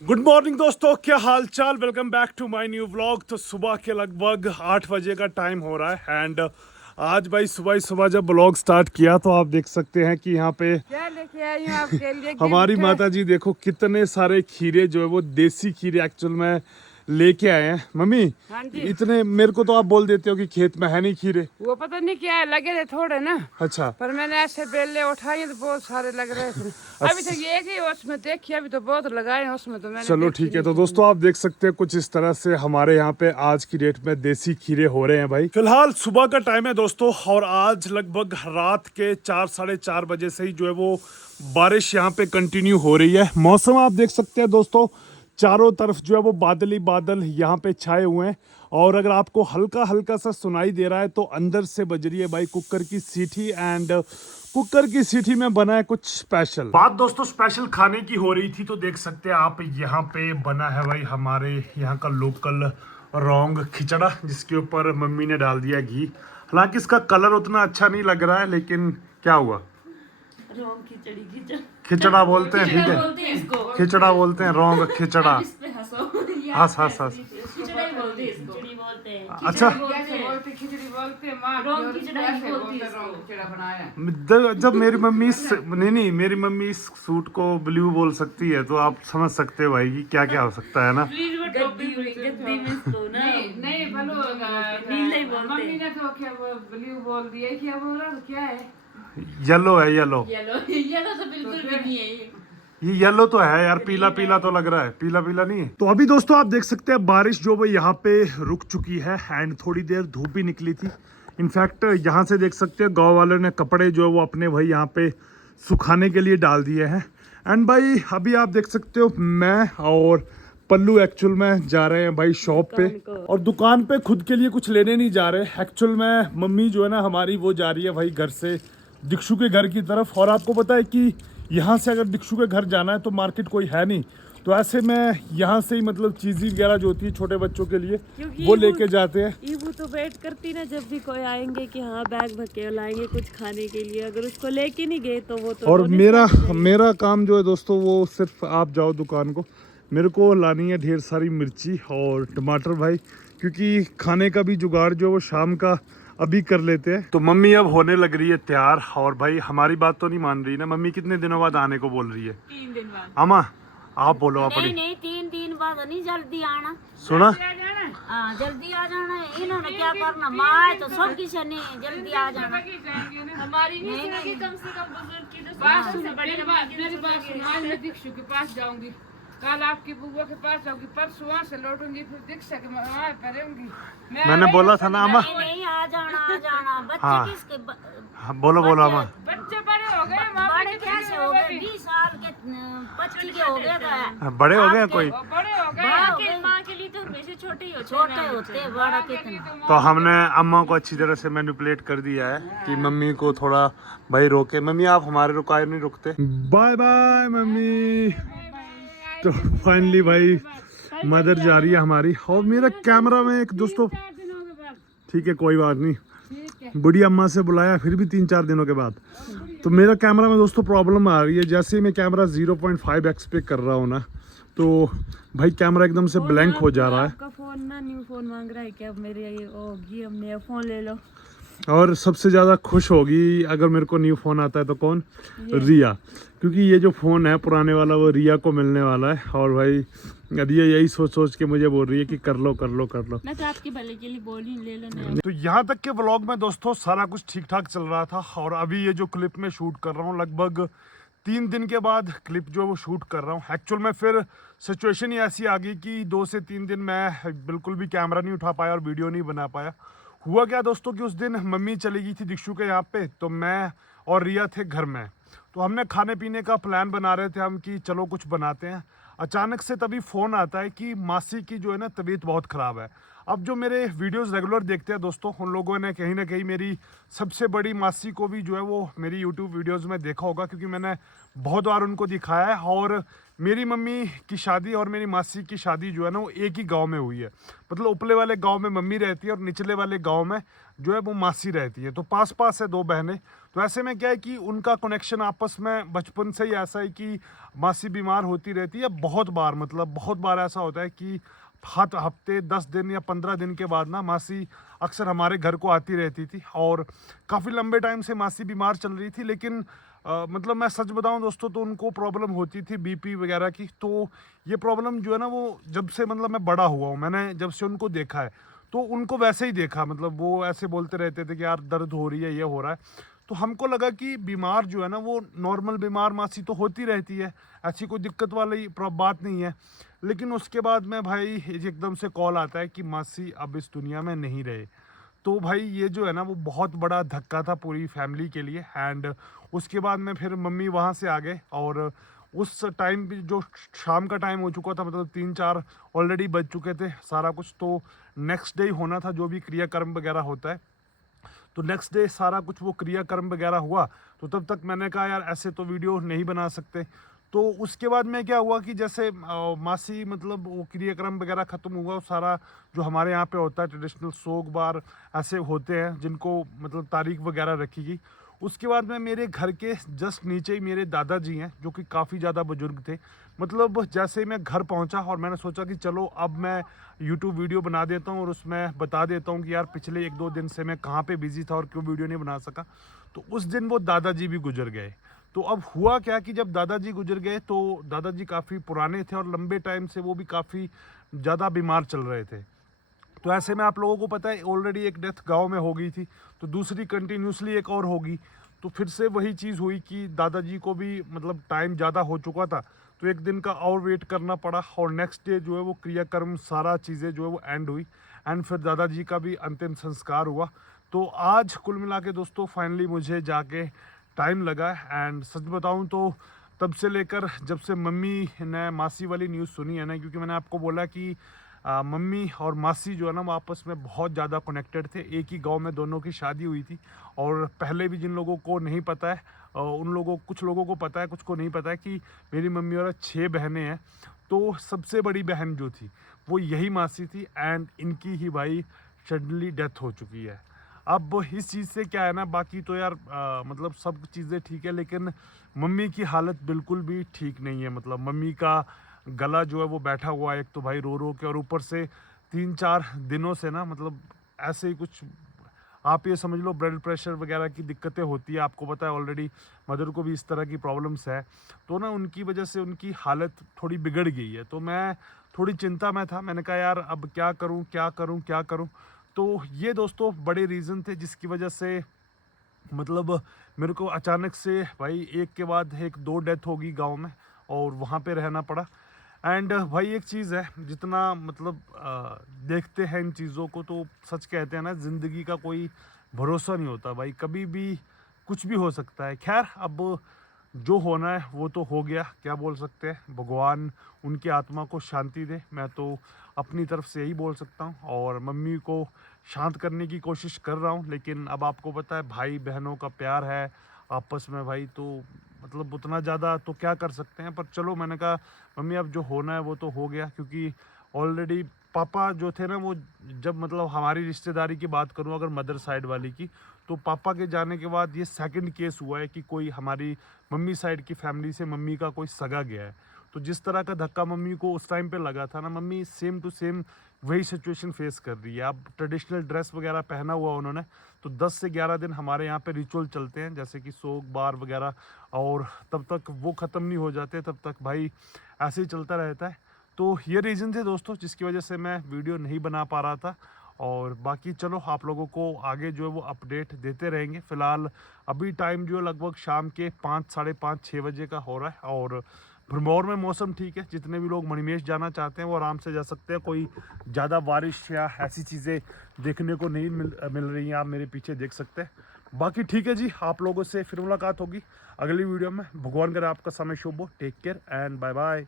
Good morning दोस्तों, क्या हाल चाल। Welcome back to my new vlog. तो सुबह के लगभग 8 बजे का टाइम हो रहा है एंड आज भाई सुबह ही सुबह जब व्लॉग स्टार्ट किया तो आप देख सकते हैं कि यहाँ पे क्या लेके आई हूँ आपके लिए हमारी गिफ्ट। माता जी देखो कितने सारे खीरे जो है वो देसी खीरे एक्चुअल में लेके आए हैं। मम्मी हाँ जी। इतने मेरे को तो आप बोल देते हो कि खेत में है नहीं खीरे। वो पता नहीं क्या है, लगे थे थोड़े ना, अच्छा पर मैंने ऐसे बेले उठाए तो बहुत सारे लग रहे थे। अभी तक एक ही उसमें देखिए, अभी तो बहुत लगाए हैं उसमें, तो मैंने चलो देखी ठीक है। नहीं। तो दोस्तों आप देख सकते हैं कुछ इस तरह से हमारे यहाँ पे आज की डेट में देसी खीरे हो रहे हैं भाई। फिलहाल सुबह का टाइम है दोस्तों और आज लगभग रात के 4 साढ़े 4 बजे से ही जो है वो बारिश यहाँ पे कंटिन्यू हो रही है। मौसम आप देख सकते हैं दोस्तों, चारों तरफ जो है वो बादल ही बादल यहाँ पे छाए हुए हैं और अगर आपको हल्का हल्का सा सुनाई दे रहा है तो अंदर से बज रही है भाई कुकर की सीटी एंड कुकर की सीटी में बना है कुछ स्पेशल। बात दोस्तों स्पेशल खाने की हो रही थी तो देख सकते हैं आप यहाँ पे बना है भाई हमारे यहाँ का लोकल रॉन्ग खिचड़ा, जिसके ऊपर मम्मी ने डाल दिया घी। हालांकि इसका कलर उतना अच्छा नहीं लग रहा है, लेकिन क्या हुआ, खिचड़ा बोलते हैं, ठीक है खिचड़ा बोलते हैं, रॉन्ग खिचड़ा। हंस हंस हंस। अच्छा खिचड़ी बोलते माँ, खिचड़ा बनाया। जब मेरी मम्मी नहीं मेरी मम्मी इस सूट को ब्लू बोल सकती है तो आप समझ सकते हो भाई कि क्या क्या हो सकता है ना। नहीं भलो, मम्मी ने तो क्या ब्लू बोल दिया, क्या बोला क्या है? येलो है, येलो। येलो तो बिल्कुल भी नहीं है ये। ये येलो तो है यार, पीला पीला तो लग रहा है, पीला पीला नहीं है। तो अभी दोस्तों आप देख सकते हैं बारिश जो वो यहाँ पे रुक चुकी है एंड थोड़ी देर धूप भी निकली थी। इनफैक्ट यहाँ से देख सकते हैं गांव वालों ने कपड़े जो है वो अपने भाई यहाँ पे सुखाने के लिए डाल दिए हैं। एंड भाई अभी आप देख सकते हो मैं और पल्लू एक्चुअल में जा रहे हैं भाई शॉप पे, और दुकान पे खुद के लिए कुछ लेने नहीं जा रहे। एक्चुअल में मम्मी जो है ना हमारी वो जा रही है भाई घर से दीक्षु के घर की तरफ, और आपको पता है कि यहाँ से अगर दीक्षु के घर जाना है तो मार्केट कोई है नहीं, तो ऐसे में यहाँ से ही मतलब चीज़ी वगैरह जो होती है छोटे बच्चों के लिए वो लेके जाते हैं। ईबू तो वेट करती ना जब भी कोई आएंगे कि हाँ बैग भके लाएंगे कुछ खाने के लिए, अगर उसको लेके नहीं गए तो वो तो और मेरा काम जो है दोस्तों वो सिर्फ आप जाओ दुकान को, मेरे को लानी है ढेर सारी मिर्ची और टमाटर भाई, क्योंकि खाने का भी जुगाड़ जो है वो शाम का अभी कर लेते हैं। तो मम्मी अब होने लग रही है तैयार, और भाई हमारी बात तो नहीं मान रही ना। मम्मी कितने दिनों बाद आने को बोल रही है? 3 दिन बाद। अम्मा आप बोलो अपनी। नहीं 3 दिन बाद नहीं, जल्दी आना। सुना हाँ जल्दी आ जाना है। इन्होंने क्या करना, माँ तो सब किसी ने जल्दी आ जाना। हमारी नहीं कम से कम बुजुर्ग की तो बात सुनो, मेरी बात सुनो, आज मैं दीक्षु के पास जाऊंगी, कल आपकी बुआ के पास जाऊंगी, परसों वहाँ से लौटूंगी, फिर दीक्षा के वहाँ पे रहूंगी। मैंने बोला था ना अम्मा। नहीं आ जाना बच्चे हाँ। किसके हाँ, बोलो बोलो अम्मा। बच्चे बड़े हो गए, बड़े कैसे हो गए? 20 साल के 25 के हो गए का? बड़े हो गए कोई? बड़े हो गए। माँ के लिए तो हमेशा छोटे होते बड़ा कितना। तो हमने अम्मा को अच्छी तरह से मैनिपुलेट कर दिया है कि मम्मी को थोड़ा भाई रोके। मम्मी आप हमारे रुकाए नहीं रुकते। Bye bye mummy. तो फाइनली भाई मदर जा रही है हमारी, और मेरा कैमरा में एक दोस्तों, ठीक है कोई बात नहीं, बुढ़ी अम्मा से बुलाया फिर भी 3-4 दिनों के बाद। तो मेरा कैमरा में दोस्तों प्रॉब्लम आ रही है, जैसे ही मैं कैमरा 0.5x पे कर रहा हूँ ना तो भाई कैमरा एकदम से ब्लैंक हो जा रहा है। आपका फोन ना न्यू फोन मांग रहा है कि अब मेरे ये होगी, अब नया फोन ले लो। और सबसे ज़्यादा खुश होगी अगर मेरे को न्यू फ़ोन आता है तो कौन? रिया, क्योंकि ये जो फ़ोन है पुराने वाला वो रिया को मिलने वाला है। और भाई रिया यही सोच सोच के मुझे बोल रही है कि कर लो कर लो कर लो। मैं तो आपके भले के लिए बोली ले लो ना। तो यहाँ तक के व्लॉग में दोस्तों सारा कुछ ठीक ठाक चल रहा था, और अभी ये जो क्लिप में शूट कर रहा हूँ लगभग 3 दिन के बाद क्लिप जो है वो शूट कर रहा हूँ। एक्चुअल में फिर सिचुएशन ही ऐसी आ गई कि 2 से 3 दिन मैं बिल्कुल भी कैमरा नहीं उठा पाया और वीडियो नहीं बना पाया। हुआ क्या दोस्तों कि उस दिन मम्मी चली गई थी दीक्षु के यहाँ पे, तो मैं और रिया थे घर में, तो हमने खाने पीने का प्लान बना रहे थे हम कि चलो कुछ बनाते हैं। अचानक से तभी फ़ोन आता है कि मासी की जो है ना तबीयत बहुत ख़राब है। अब जो मेरे वीडियोस रेगुलर देखते हैं दोस्तों, उन लोगों ने कहीं ना कहीं मेरी सबसे बड़ी मासी को भी जो है वो मेरी यूट्यूब वीडियोस में देखा होगा, क्योंकि मैंने बहुत बार उनको दिखाया है। और मेरी मम्मी की शादी और मेरी मासी की शादी जो है ना वो एक ही गांव में हुई है। मतलब ऊपरले वाले गांव में मम्मी रहती है और निचले वाले गांव में जो है वो मासी रहती है, तो पास पास है 2 बहनें। तो ऐसे में क्या है कि उनका कनेक्शन आपस में बचपन से ही ऐसा है कि मासी बीमार होती रहती है बहुत बार, मतलब बहुत बार ऐसा होता है कि हफ्ते 10 दिन या 15 दिन के बाद ना मासी अक्सर हमारे घर को आती रहती थी। और काफ़ी लंबे टाइम से मासी बीमार चल रही थी, लेकिन मतलब मैं सच बताऊं दोस्तों तो उनको प्रॉब्लम होती थी बीपी वगैरह की। तो ये प्रॉब्लम जो है ना वो जब से मतलब मैं बड़ा हुआ हूँ, मैंने जब से उनको देखा है तो उनको वैसे ही देखा, मतलब वो ऐसे बोलते रहते थे कि यार दर्द हो रही है, ये हो रहा है। तो हमको लगा कि बीमार जो है ना वो नॉर्मल बीमार मासी तो होती रहती है, ऐसी कोई दिक्कत वाली बात नहीं है। लेकिन उसके बाद में भाई एकदम से कॉल आता है कि मासी अब इस दुनिया में नहीं रहे। तो भाई ये जो है ना वो बहुत बड़ा धक्का था पूरी फैमिली के लिए। एंड उसके बाद में फिर मम्मी वहाँ से आ गए, और उस टाइम भी जो शाम का टाइम हो चुका था, मतलब 3-4 ऑलरेडी बज चुके थे सारा कुछ। तो नेक्स्ट डे होना था जो भी क्रियाकर्म वगैरह होता है, तो नेक्स्ट डे सारा कुछ वो क्रियाकर्म वगैरह हुआ। तो तब तक मैंने कहा यार ऐसे तो वीडियो नहीं बना सकते। तो उसके बाद में क्या हुआ कि जैसे मासी मतलब वो क्रियाक्रम वगैरह ख़त्म हुआ, सारा जो हमारे यहाँ पे होता है ट्रेडिशनल सोग बार ऐसे होते हैं जिनको मतलब तारीख वगैरह रखी गई। उसके बाद में मेरे घर के जस्ट नीचे ही मेरे दादाजी हैं जो कि काफ़ी ज़्यादा बुजुर्ग थे। मतलब जैसे ही मैं घर पहुंचा और मैंने सोचा कि चलो अब मैं यूट्यूब वीडियो बना देता हूं और उसमें बता देता हूं कि यार पिछले 1-2 दिन से मैं कहां पे बिजी था और क्यों वीडियो नहीं बना सका। तो उस दिन वो दादाजी भी गुजर गए। तो अब हुआ क्या कि जब दादाजी गुजर गए तो दादाजी काफ़ी पुराने थे और लंबे टाइम से वो भी काफ़ी ज़्यादा बीमार चल रहे थे। तो ऐसे में आप लोगों को पता है ऑलरेडी एक डेथ गांव में हो गई थी, तो दूसरी कंटिन्यूसली एक और होगी। तो फिर से वही चीज़ हुई कि दादाजी को भी मतलब टाइम ज़्यादा हो चुका था, तो एक दिन का और वेट करना पड़ा। और नेक्स्ट डे जो है वो क्रियाकर्म सारा चीज़ें जो है वो एंड हुई, एंड फिर दादाजी का भी अंतिम संस्कार हुआ। तो आज कुल मिला के दोस्तों फाइनली मुझे जाके टाइम लगा। एंड सच बताऊं तो तब से लेकर जब से मम्मी ने मासी वाली न्यूज़ सुनी है ना, क्योंकि मैंने आपको बोला कि मम्मी और मासी जो है ना वो आपस में बहुत ज़्यादा कनेक्टेड थे, एक ही गांव में दोनों की शादी हुई थी। और पहले भी जिन लोगों को नहीं पता है उन लोगों कुछ लोगों को पता है, कुछ को नहीं पता है कि मेरी मम्मी और 6 बहनें हैं। तो सबसे बड़ी बहन जो थी वो यही मासी थी, एंड इनकी ही भाई सडनली डेथ हो चुकी है। अब इस चीज़ से क्या है ना, बाकी तो यार मतलब सब चीज़ें ठीक है, लेकिन मम्मी की हालत बिल्कुल भी ठीक नहीं है। मतलब मम्मी का गला जो है वो बैठा हुआ है एक तो भाई रो रो के, और ऊपर से 3-4 दिनों से ना मतलब ऐसे ही कुछ आप ये समझ लो ब्लड प्रेशर वगैरह की दिक्कतें होती है। आपको पता है ऑलरेडी मदर को भी इस तरह की प्रॉब्लम्स है, तो ना उनकी वजह से उनकी हालत थोड़ी बिगड़ गई है। तो मैं थोड़ी चिंता में था, मैंने कहा यार अब क्या करूं क्या करूं क्या करूं। तो ये दोस्तों बड़े रीज़न थे जिसकी वजह से मतलब मेरे को अचानक से भाई एक के बाद एक 2 डेथ होगी गांव में, और वहाँ पे रहना पड़ा। एंड भाई एक चीज़ है, जितना मतलब देखते हैं इन चीज़ों को तो सच कहते हैं ना, ज़िंदगी का कोई भरोसा नहीं होता भाई, कभी भी कुछ भी हो सकता है। खैर अब जो होना है वो तो हो गया, क्या बोल सकते हैं, भगवान उनकी आत्मा को शांति दे, मैं तो अपनी तरफ से यही बोल सकता हूँ। और मम्मी को शांत करने की कोशिश कर रहा हूँ, लेकिन अब आपको पता है भाई बहनों का प्यार है आपस में भाई, तो मतलब उतना ज़्यादा तो क्या कर सकते हैं। पर चलो मैंने कहा मम्मी अब जो होना है वो तो हो गया, क्योंकि ऑलरेडी पापा जो थे ना वो जब मतलब हमारी रिश्तेदारी की बात करूं अगर मदर साइड वाली की, तो पापा के जाने के बाद ये सेकंड केस हुआ है कि कोई हमारी मम्मी साइड की फैमिली से मम्मी का कोई सगा गया है। तो जिस तरह का धक्का मम्मी को उस टाइम पे लगा था ना, मम्मी सेम टू सेम वही सिचुएशन फेस कर रही है। अब ट्रेडिशनल ड्रेस वगैरह पहना हुआ उन्होंने, तो 10 से 11 दिन हमारे यहाँ पे रिचुअल चलते हैं जैसे कि सोग बार वगैरह, और तब तक वो ख़त्म नहीं हो जाते तब तक भाई ऐसे ही चलता रहता है। तो ये रीज़न थे दोस्तों जिसकी वजह से मैं वीडियो नहीं बना पा रहा था। और बाकी चलो आप लोगों को आगे जो है वो अपडेट देते रहेंगे। फ़िलहाल अभी टाइम जो है लगभग शाम के 5, साढ़े 5, 6 बजे का हो रहा है, और भरमौर में मौसम ठीक है, जितने भी लोग मणिमहेश जाना चाहते हैं वो आराम से जा सकते हैं। कोई ज़्यादा बारिश या ऐसी चीज़ें देखने को नहीं मिल रही हैं, आप मेरे पीछे देख सकते हैं। बाकी ठीक है जी, आप लोगों से फिर मुलाकात होगी अगली वीडियो में। भगवान करे आपका समय शुभ हो। Take care and bye bye.